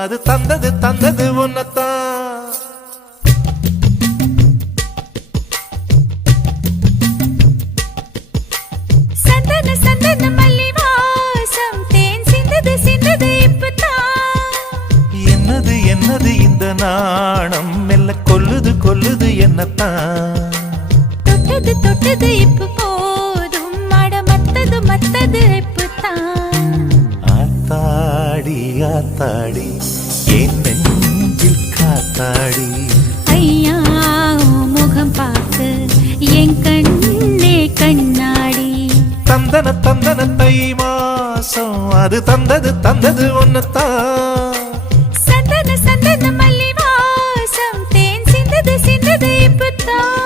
அது தந்தது தந்தது உன்னத்தான். சந்தன சந்தன மல்லி வாசம் தேன் சிந்தது சிந்தது இப்பதான். என்னது என்னது இந்த நாணம் மெல்ல கொல்லுது கொல்லுது என்னத்தான். தொட்டது தொட்டது இப்ப போதும் மட மத்தது மத்தது இப்பதான். ஆத்தாடி ஆத்தாடி என் நெஞ்சில் காத்தாடி. ஐயா முகம் பார்த்து என் கண்ணே கண்ணாடி. தந்தன தந்தன தை மாசம் அது தந்தது தந்தது ஒன்னத்தான். சந்தன சந்தன மல்லி வாசம் தேன் சிந்தது சிந்தது இப்பதான்.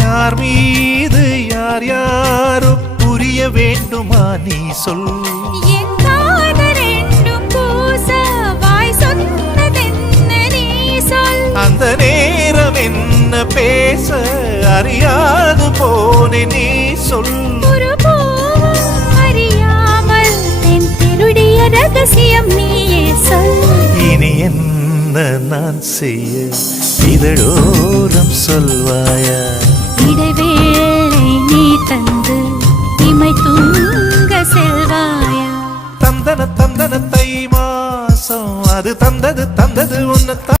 யார் மீது யார் யாரோ புரிய வேண்டுமா நீ சொல். என் காதல் ரெண்டும் பூச வாய் சொன்னதென்ன நீ சொல். அந்த நேரம் என்ன பேச அறியாது போனே நீ சொல். ஒரு பூவும் அறியாமல் தென் திருடிய ரகசியம் நீயே சொல். இனி என்ன நான் செய்ய இதழோரம் சொல்வாயா. இடைவேளை நீ தந்து இமை தூங்க செல்வாயா. தந்தன தந்தன தை மாசம் அது தந்தது தந்தது உன்னத்தான்.